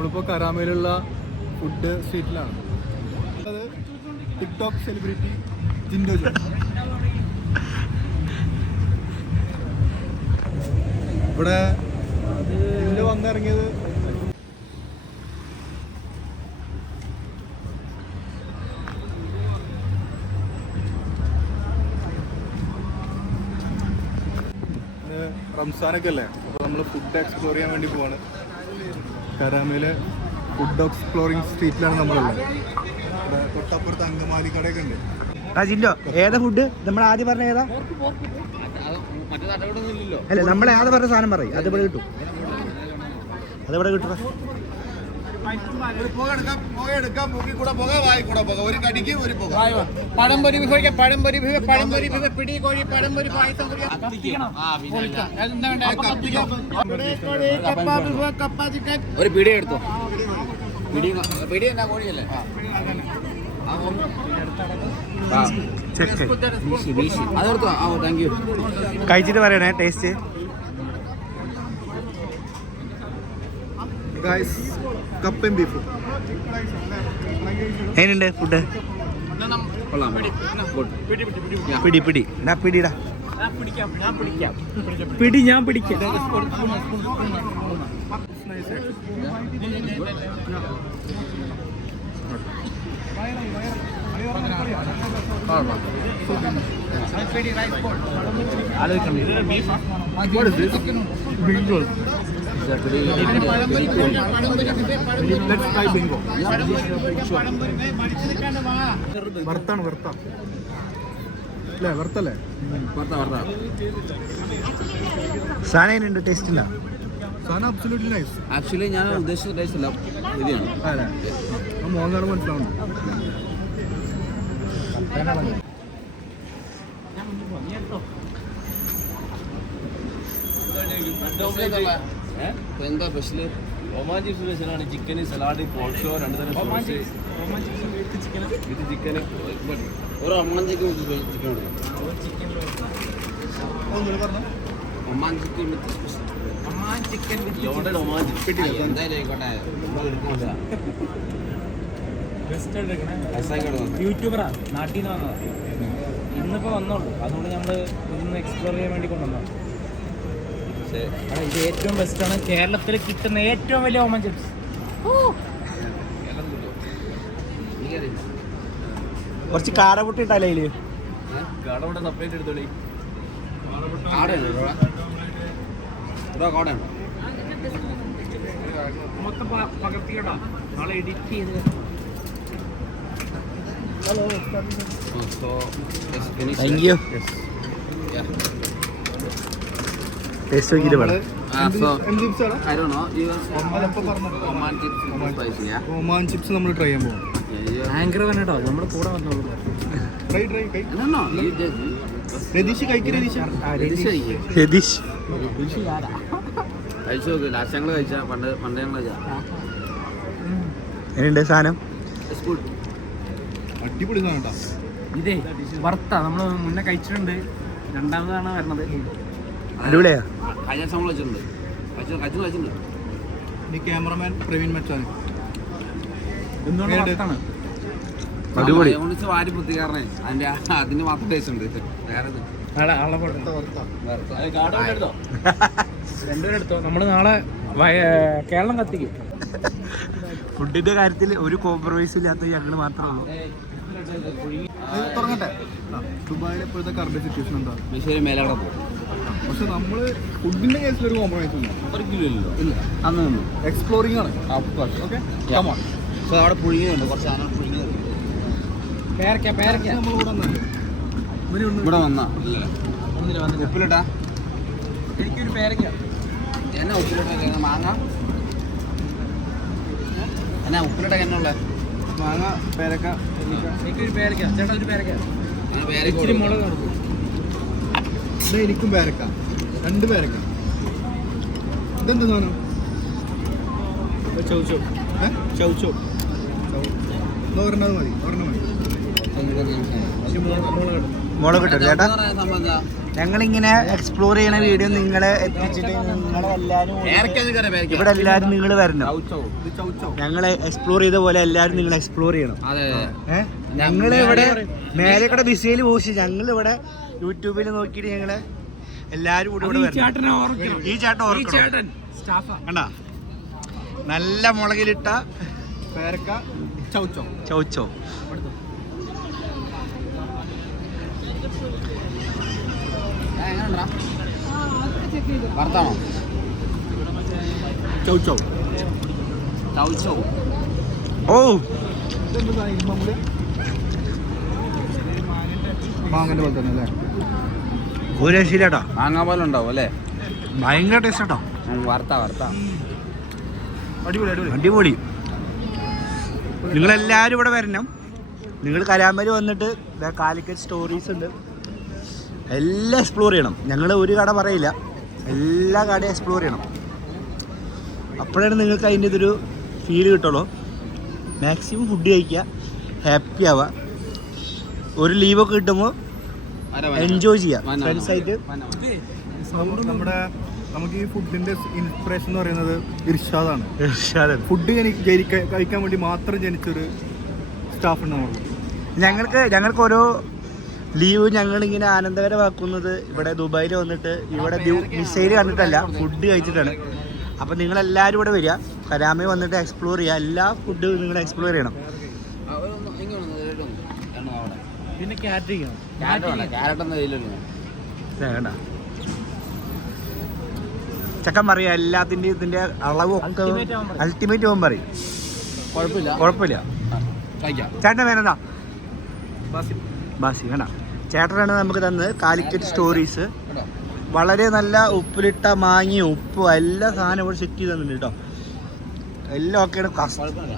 നമ്മളിപ്പോൾ കരാമയിലുള്ള ഫുഡ് സ്ട്രീറ്റിലാണ്. അത് TikTok celebrity Jinto John. ഇവിടെ ജിൻഡോ വന്നിറങ്ങിയത് റംസാനൊക്കെ അല്ലേ, അപ്പോൾ നമ്മൾ ഫുഡ് എക്സ്പ്ലോർ ചെയ്യാൻ വേണ്ടി പോവാണ്. കരാമയിലെ ഫുഡ് എക്സ്പ്ലോറിങ് സ്ട്രീറ്റിലാണ് നമ്മളുള്ളത്. ഇവിടെ തൊട്ടപ്പുറത്ത് അങ്കമാലി കടയൊക്കെ ഉണ്ട്. ജില്ലോ ഏതാ ഫുഡ് നമ്മൾ ആദ്യം പറഞ്ഞ ഏതാ? അല്ല നമ്മൾ ഏതാ പറഞ്ഞ സാധനം പറയും, അതിവിടെ കിട്ടും. അതിവിടെ കിട്ടും. പഴംപൊരി പിടി കോഴി പഴംപൊരി പായസം ഒരു പിടി എടുത്തോ. പിടി എന്നാ കോഴിയല്ലേ? അതെടുത്തോ. ആ താങ്ക് യു. കഴിച്ചിട്ട് പറയണേ ടേസ്റ്റ്. കപ്പയും ബീഫും എങ്ങനെയുണ്ട് ഫുഡ്? പിടി പിടി എന്നാ പിടിടാ. പിടി ഞാൻ പിടിക്കാം. വറുത്താണ് വറുത്തല്ലേ? സാധനം എങ്ങനെയുണ്ട്? ടേസ്റ്റ് ഇല്ല? സാധനം അബ്സല്യൂട്ട്ലി നൈസ്. ആക്ച്വലി ഞാൻ ഉദ്ദേശിച്ച ടേസ്റ്റ് അല്ല, ഇതാണ് മോഹൻലാൽ മനസ്സിലാവുന്നു. എന്താ സ്പെഷ്യല്? ഒമാൻ ചിപ്സ് സ്പെഷ്യലാണ്. ചിക്കന്, സലാഡ്, കോൾഷോ, 2 തരം സോസ് വിത്ത് ചിക്കന്. ഒരു Oman chicken chicken Oman chicken വിത്ത് ലോഡഡ് ഒമാൻ ചിക്കൻ. എന്തായാലും ആയിക്കോട്ടെ. യൂട്യൂബറാ, നാട്ടിൽ നിന്ന് വന്നതാ. ഇന്നിപ്പോൾ വന്നോളൂ, അതുകൊണ്ട് നമ്മൾ ഇന്ന് എക്സ്പ്ലോർ ചെയ്യാൻ വേണ്ടി കൊണ്ടുവന്നതാണ്. ഇത് ഏറ്റവും ബെസ്റ്റാണ് കേരളത്തിൽ കിട്ടുന്ന ഏറ്റവും വലിയ ഓമൻ ചിപ്സ്. കുറച്ച് കാടമുട്ട ഇട്ടാലേ അതില്. കാടമുട്ട സെപ്പറേറ്റ് എടുത്തോളി. മൊത്തം പകർത്തിക്കട്ടോ, നാളെ എഡിറ്റ് ചെയ്ത്. Thank you. ടേസ്റ്റ് നോക്കിയിട്ട് വേണം. ഒമാൻ ചിപ്സ് നമ്മൾ ട്രൈ ചെയ്യാൻ പോകും. ആങ്കർ വന്നോ, നമ്മുടെ കൂടെ വന്നോളൂ. രതീഷ് കഴിക്കും. രതീഷ് കഴിച്ചു നോക്ക്. ലാസ്റ്റ് ഞങ്ങൾ കഴിച്ച പണ്ട് ഞങ്ങൾ എങ്ങനെയുണ്ട് സാധനം? അടിപൊളി സാധനം കേട്ടോ. ഇതേ വറുത്ത നമ്മൾ മുന്നേ കഴിച്ചിട്ടുണ്ട്, രണ്ടാമതാണ് വരണത്. അടിപൊളിയാ. കഴിഞ്ഞ നമ്മൾ വെച്ചിട്ടുണ്ട്. ഇനി ക്യാമറമാൻ പ്രവീൺ മച്ചാൻ അടിപൊളി. വാരി പുത്തിക്കാരനെ അതിന് മാത്രം ടേസ്റ്റ് ഉണ്ട്. വേറെ രണ്ടുപേരും എടുത്തോ. നമ്മൾ നാളെ കേരളം കത്തിക്കും. ഫുഡിന്റെ കാര്യത്തിൽ ഒരു കോംപ്രമൈസ് ഇല്ലാത്ത ഞങ്ങൾ മാത്രമേ ഉള്ളൂ. തുടങ്ങട്ടെ. ദുബായിലെ ഇപ്പോഴത്തെ കറണ്ട് സിറ്റുവേഷൻ എന്താ? മേലവിടെ പോകും. പക്ഷെ നമ്മള് ഫുഡിന്റെ കേസിൽ ഒരു കോംപ്രമൈസ് ഇല്ല. ഒരു കിലോ ഇല്ല. അന്ന് എക്സ്പ്ലോറിംഗ് ആണ്. അവിടെ പുഴുങ്ങിയുണ്ട്, കുറച്ച് സാധനം പുഴുങ്ങിയുണ്ട്. ഇവിടെ വന്നാ ഉപ്പിലിട്ടാ എനിക്കൊരു പേരയ്ക്ക. എന്നാ ഉപ്പിലിട്ട മാങ്ങ? എന്നാ ഉപ്പിലിട്ട എന്നുള്ള മാങ്ങ, പേരക്ക. എനിക്കൊരു പേരയ്ക്ക. ചേട്ടാ ഒരു പേരയ്ക്ക. ഇച്ചിരി മുളക്. എനിക്കും പേരക്ക, 2 പേരക്ക. ഇതെന്താ സാധനം? ചൗച്ചോ. ഒരെണ്ണം മതി. മുളക് കിട്ടും ചേട്ടാ. ഞങ്ങളിങ്ങനെ എക്സ്പ്ലോർ ചെയ്യണ വീഡിയോ നിങ്ങളെ എത്തിച്ചിട്ട് നിങ്ങളെല്ലാരും ഇവിടെ എല്ലാരും നിങ്ങൾ വരണം. ഞങ്ങളെ എക്സ്പ്ലോർ ചെയ്ത പോലെ എല്ലാരും നിങ്ങൾ എക്സ്പ്ലോർ ചെയ്യണം. ഞങ്ങൾ ഇവിടെ മേലെക്കടെ ബിസിയിൽ പോസ്റ്റ് ഞങ്ങളിവിടെ യൂട്യൂബിൽ നോക്കിയിട്ട് ഞങ്ങള് എല്ലാരും കൂടി ഇവിടെ വരണം. ഈ ചേട്ടൻ ഓർക്കണം കണ്ടാ, നല്ല മുളകിലിട്ട പേരക്ക ചൗച്ചോ. ചൗച്ചോ വർത്താണോ? ചൗച്ചോ ചൗച്ചോ. ഓ മാങ്ങന്റെ പോലെ തന്നെ അല്ലേ? ഒരു രക്ഷയില്ലാട്ടോ, മാങ്ങാ പോലെ ഉണ്ടാവും അല്ലേ? ഭയങ്കര ടേസ്റ്റ് കേട്ടോ. വറുത്ത അടിപൊളി അടിപൊളി. അടിപൊളി. നിങ്ങളെല്ലാവരും ഇവിടെ വരണം. നിങ്ങൾ കരാമരി വന്നിട്ട് കാലിക്കറ്റ് സ്റ്റോറീസ് ഉണ്ട്, എല്ലാം എക്സ്പ്ലോർ ചെയ്യണം. ഞങ്ങൾ ഒരു കട പറയില്ല, എല്ലാ കടയും എക്സ്പ്ലോർ ചെയ്യണം. അപ്പോഴാണ് നിങ്ങൾക്ക് അതിൻ്റെ ഇതൊരു ഫീൽ കിട്ടുള്ളൂ. മാക്സിമം ഫുഡ് കഴിക്കുക, ഹാപ്പി ആവുക. ഒരു ലീവൊക്കെ കിട്ടുമ്പോൾ എൻജോയ് ചെയ്യാം ഫ്രണ്ട്സായിട്ട്. നമ്മുടെ നമുക്ക് ഈ ഫുഡിന്റെ ഇൻസ്പിറേഷൻ എന്ന് പറയുന്നത് ഇർഷാദാണ്. ഇർഷാദ് ഫുഡ് കഴിക്കാൻ വേണ്ടി മാത്രം ജനിച്ചൊരു സ്റ്റാഫുണ്ട് നമുക്ക്. ഞങ്ങൾക്ക് ഓരോ ലീവ് ഞങ്ങളിങ്ങനെ ആനന്ദകരമാക്കുന്നത് ഇവിടെ ദുബായിൽ വന്നിട്ട് ഇവിടെ മിസൈൽ കണ്ടിട്ടല്ല, ഫുഡ് കഴിച്ചിട്ടാണ്. അപ്പം നിങ്ങളെല്ലാവരും ഇവിടെ വരിക, കരാമയിൽ വന്നിട്ട് എക്സ്പ്ലോർ ചെയ്യുക. എല്ലാ ഫുഡും നിങ്ങൾ എക്സ്പ്ലോർ ചെയ്യണം. പിന്നെ ക്യാരറ്റ് വേണ്ട ചക്കൻ പറയാം, എല്ലാത്തിൻ്റെയും ഇതിൻ്റെ അളവും ഒക്കെ അൾട്ടിമേറ്റ് പോകുമ്പോൾ പറയും. കുഴപ്പമില്ല. ചേട്ടൻ വേണമെന്നാ ബാസി വേണ്ട. ചേട്ടനാണ് നമുക്ക് തന്നത് കാലിക്കറ്റ് സ്റ്റോറീസ്. വളരെ നല്ല ഉപ്പിലിട്ട മാങ്ങയും ഉപ്പും എല്ലാ സാധനവും ഇവിടെ സെറ്റ് ചെയ്ത് തന്നിട്ടുണ്ട് കേട്ടോ. എല്ലാം ഒക്കെയാണ്.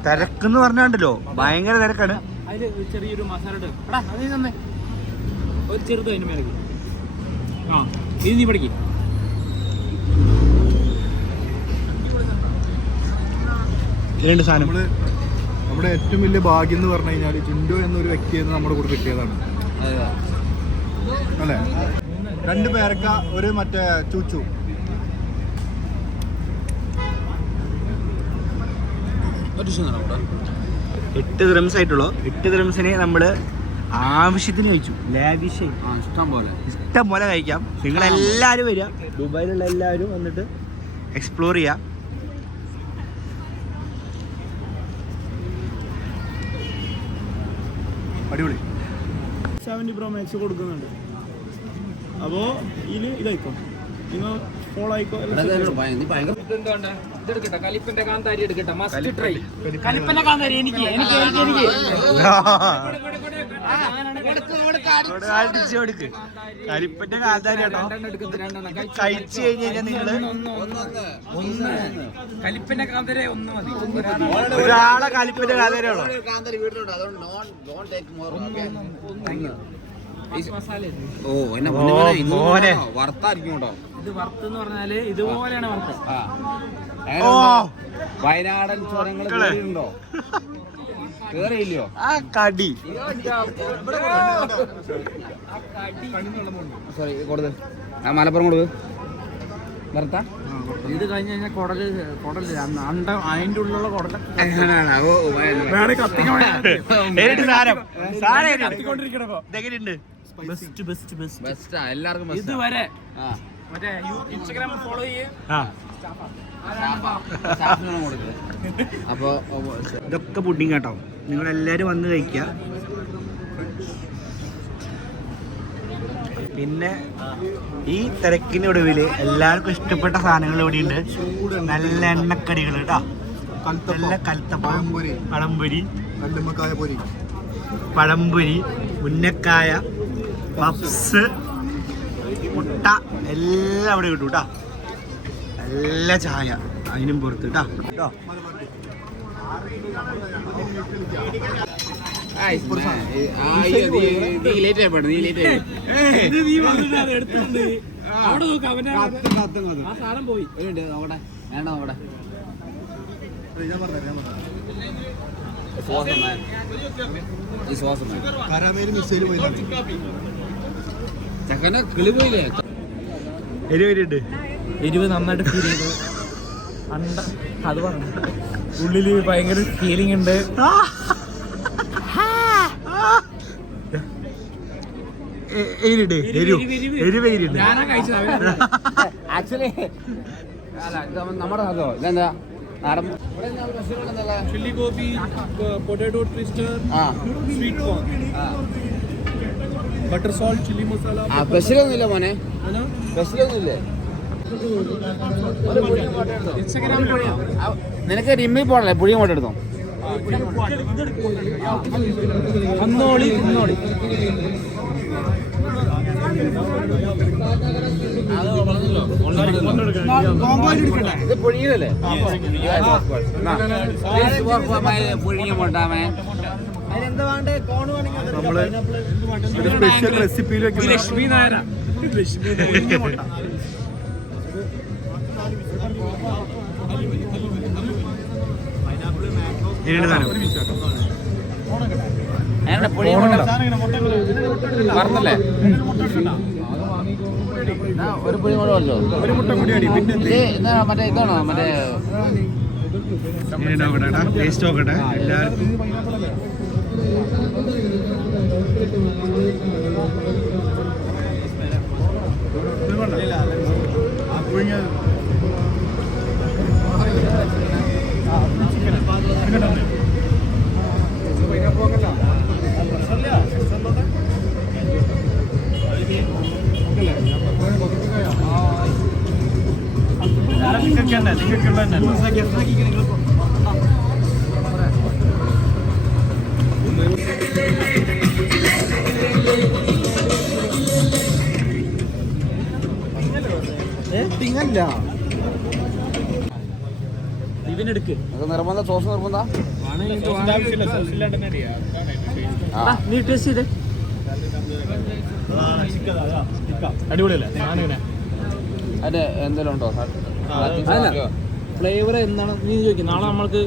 തിരക്കെന്ന് പറഞ്ഞാണ്ടല്ലോ, ഭയങ്കര തിരക്കാണ്. അതിൽ ചെറിയൊരു മസാല ഒരു ചെറുത് അതിന് മേലെ ഇത് നീ പഠിക്കും. രണ്ട് സാധനം നമ്മുടെ ഏറ്റവും വലിയ ഭാഗ്യം എന്ന് പറഞ്ഞു കഴിഞ്ഞാൽ ജിൻഡോ എന്നൊരു വ്യക്തിയെ നമ്മുടെ കൂടെ കിട്ടിയതാണ് അല്ലേ? 2 പേരക്ക, ഒരു മറ്റേ ചൂച്ചു. $8 ദിർഹംസ് ആയിട്ടുള്ളൂ. 8 ദിർഹംസിന് നമ്മൾ ആവശ്യത്തിന് കഴിച്ചു. ലാവിഷ് ഇഷ്ടം പോലെ കഴിക്കാം. നിങ്ങളെല്ലാവരും വരിക, ദുബായിലുള്ള എല്ലാവരും വന്നിട്ട് എക്സ്പ്ലോർ ചെയ്യാം. അടിപൊളി. 70 Pro Max കൊടുക്കുന്നുണ്ട്. അപ്പോൾ ഇതിൽ ഇതായിക്കോ, നിങ്ങൾ ഫോളോ ആയിക്കോ. ഇതെടുക്കട്ടെ, കലിപ്പന്റെ കാന്താരി എടുക്കട്ടെ, മസ്റ്റ് ട്രൈ. കലിപ്പന്റെ കാന്താരി എനിക്ക് കലിപ്പന്റെ കാന്താരി കേട്ടോ. കഴിച്ചു കഴിഞ്ഞാൽ നിങ്ങള് കലിപ്പന്റെ കാന്താരി ഒന്ന് മതി. ഒരാളെ കലിപ്പന്റെ കാന്താരിയാണോ? വർത്തായിരിക്കും കേട്ടോ. ഇത് വറുത്തെന്ന് പറഞ്ഞാല് ഇതുപോലെയാണ് വറുത്ത്. വയനാടൻ ചുരങ്ങൾ കേറിയിട്ടുണ്ടോ? കേറിയില്ലയോ? ആ കടി സോറി കൊടുത്ത് മലപ്പുറം കൊടുക്ക് വറുത്ത. ഇത് കഴിഞ്ഞ് കഴിഞ്ഞാൽ കുടല് അണ്ട അതിൻ്റെ ഉള്ളിലുള്ള കുടല എല്ലാവർക്കും ഇതുവരെ മറ്റേ ഇൻസ്റ്റാഗ്രാമിൽ ഫോളോ ചെയ്യേ. അപ്പൊ ഇതൊക്കെ പുഡിങ് കേട്ടോ. നിങ്ങളെല്ലാവരും വന്ന് കഴിക്കുക. പിന്നെ ഈ തിരക്കിനൊടുവിൽ എല്ലാവർക്കും ഇഷ്ടപ്പെട്ട സാധനങ്ങൾ ഇവിടെയുണ്ട്. നല്ല എണ്ണക്കടികൾ കേട്ടോ. നല്ല കൽത്തപ്പം, പഴംപൊരി, പഴംപൊരി, ഉന്നക്കായ, പപ്സ്, മുട്ട എല്ലാം ഇവിടെ കിട്ടും കേട്ടോ. നല്ല ചായ അതിനും പുറത്ത് കേട്ടോ. പോയി കരാമേല് മിസൈൽ പോയി. കിളി പോയില്ലേ? എരിവരുണ്ട്. എരിവ് നന്നായിട്ട് ഫീൽ ചെയ്തു. അത് പറഞ്ഞു ഉള്ളില് ഭയങ്കര ഫീലിംഗ് ഉണ്ട്. ഞാനാ കഴിച്ചത്. ആക്ച്വലി നമ്മുടെ അതോ ഇതെന്താ നാടൻ chilli gobi, potato twister, sweet corn, butter salt, chilli masala. സ്പെഷ്യലൊന്നുമില്ല മോനെ, സ്പെഷ്യലൊന്നുമില്ലേ? നിനക്ക് റിമ്മി പോണല്ലേ? പുളിയും കൊണ്ട് എടുത്തോ. തിന്നോളി. ഇത് പുഴുങ്ങിയതല്ലേ? പുഴുങ്ങി കൊണ്ടാമേ. നമ്മള് ഒരു സ്പെഷ്യൽ റെസിപ്പിയിൽ വെക്കുന്ന ലക്ഷ്മി നായര പറഞ്ഞല്ലേ? ഒരു പുഴി കൊണ്ട് വല്ലോ. ഒരു മുട്ട കൂടി അടി. പിന്നെ മറ്റേ ഇതാണോ മറ്റേ ടേസ്റ്റ് നോക്കട്ടെ എല്ലാവർക്കും. ഇവനെടുക്ക്. നിർബന്ധ സോസ് നിർബന്ധ. നീ ടേസ്റ്റ് ചെയ്തേ. അടിപൊളിയല്ലേ? ഞാനിങ്ങനെ അതെ എന്തെങ്കിലും ഉണ്ടോ? ഫ്ലേവർ എന്താണ് നീ ചോദിക്കും. നാളെ നമ്മൾക്ക്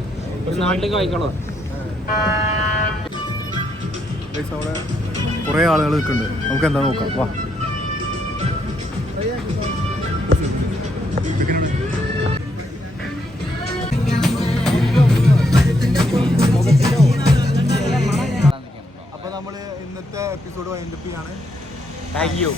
ഒരു നാട്ടിലേക്ക് വായിക്കണോ? അവിടെ കുറേ ആളുകൾ നിൽക്കുന്നുണ്ട്. നമുക്ക് എന്താ നോക്കാം. വാ. അപ്പോൾ നമ്മൾ ഇന്നത്തെ എപ്പിസോഡ് വൈൻഡപ്പ് ചെയ്യാണ്. Thank you.